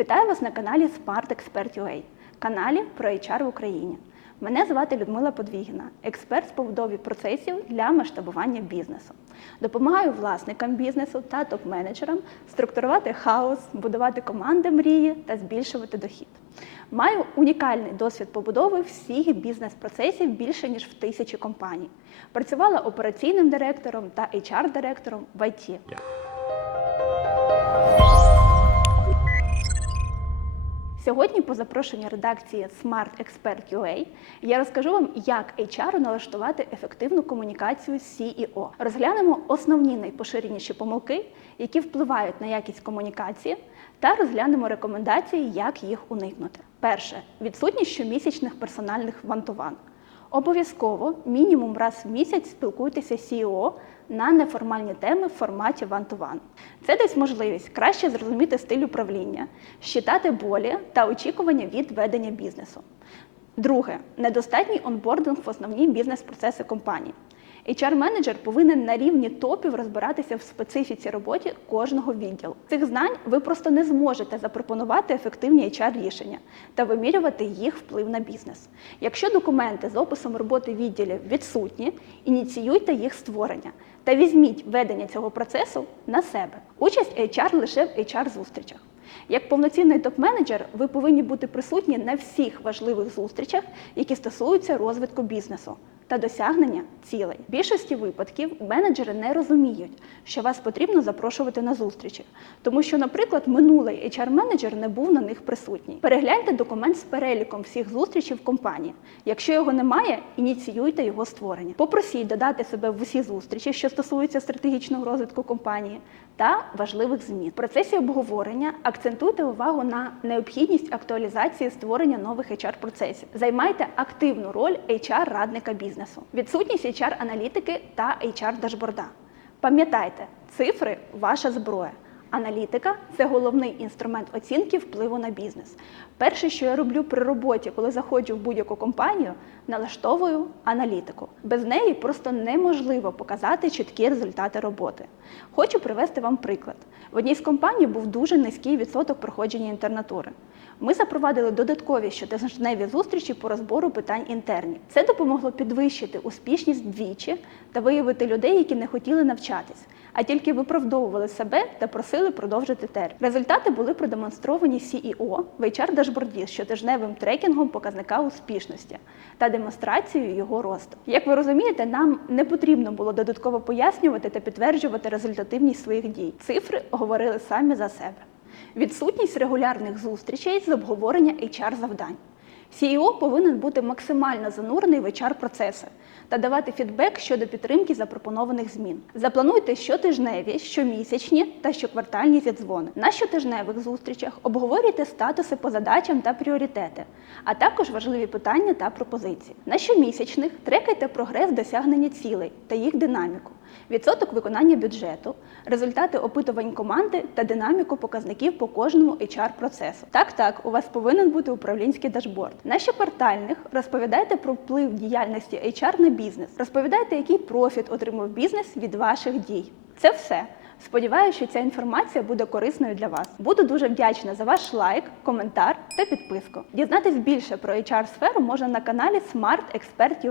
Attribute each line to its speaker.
Speaker 1: Вітаю вас на каналі Smart Expert UA, каналі про HR в Україні. Мене звати Людмила Подвігіна, експерт з побудови процесів для масштабування бізнесу. Допомагаю власникам бізнесу та топ-менеджерам структурувати хаос, будувати команди мрії та збільшувати дохід. Маю унікальний досвід побудови всіх бізнес-процесів більше ніж в тисячі компаній. Працювала операційним директором та HR-директором в ІТ. Сьогодні, по запрошенню редакції Smart Expert UA, я розкажу вам, як HR налаштувати ефективну комунікацію з CEO. Розглянемо основні найпоширеніші помилки, які впливають на якість комунікації, та розглянемо рекомендації, як їх уникнути. Перше відсутність щомісячних персональних вантувань. Обов'язково мінімум раз в місяць спілкуйтеся з CEO на неформальні теми в форматі one-to-one. Це дасть можливість краще зрозуміти стиль управління, щитати болі та очікування від ведення бізнесу. Друге недостатній онбординг в основні бізнес-процеси компанії. HR-менеджер повинен на рівні топів розбиратися в специфіці роботи кожного відділу. Цих знань ви просто не зможете запропонувати ефективні HR-рішення та вимірювати їх вплив на бізнес. Якщо документи з описом роботи відділів відсутні, ініціюйте їх створення та візьміть ведення цього процесу на себе. Участь HR лише в HR-зустрічах. Як повноцінний топ-менеджер, ви повинні бути присутні на всіх важливих зустрічах, які стосуються розвитку бізнесу та досягнення цілей. В більшості випадків менеджери не розуміють, що вас потрібно запрошувати на зустрічі, тому що, наприклад, минулий HR-менеджер не був на них присутній. Перегляньте документ з переліком всіх зустрічей в компанії. Якщо його немає, ініціюйте його створення. Попросіть додати себе в усі зустрічі, що стосуються стратегічного розвитку компанії та важливих змін. В процесі обговорення акцентуйте увагу на необхідність актуалізації створення нових HR-процесів. Займайте активну роль HR-радника бізнесу, відсутність HR-аналітики та HR-дашборда. Пам'ятайте, цифри ваша зброя. Аналітика це головний інструмент оцінки впливу на бізнес. Перше, що я роблю при роботі, коли заходжу в будь-яку компанію, налаштовую аналітику. Без неї просто неможливо показати чіткі результати роботи. Хочу привести вам приклад. В одній з компаній був дуже низький відсоток проходження інтернатури. Ми запровадили додаткові щотижневі зустрічі по розбору питань інтернів. Це допомогло підвищити успішність вдвічі та виявити людей, які не хотіли навчатись, а тільки виправдовували себе та просили продовжити термін. Результати були продемонстровані CEO в HR-дашборді з щотижневим трекінгом показника успішності та демонстрацією його росту. Як ви розумієте, нам не потрібно було додатково пояснювати та підтверджувати результативність своїх дій. Цифри говорили самі за себе відсутність регулярних зустрічей з обговорення HR-завдань. CEO повинен бути максимально занурений в HR-процеси та давати фідбек щодо підтримки запропонованих змін. Заплануйте щотижневі, щомісячні та щоквартальні зідзвони. На щотижневих зустрічах обговорюйте статуси по задачам та пріоритети, а також важливі питання та пропозиції. На щомісячних трекайте прогрес досягнення цілей та їх динаміку відсоток виконання бюджету, результати опитувань команди та динаміку показників по кожному HR-процесу. Так, так, у вас повинен бути управлінський дашборд. На щоквартальних розповідайте про вплив діяльності HR на бізнес. Розповідайте, який профіт отримав бізнес від ваших дій. Це все. Сподіваюся, що ця інформація буде корисною для вас. Буду дуже вдячна за ваш лайк, коментар та підписку. Дізнатись більше про HR-сферу можна на каналі Smart Expert.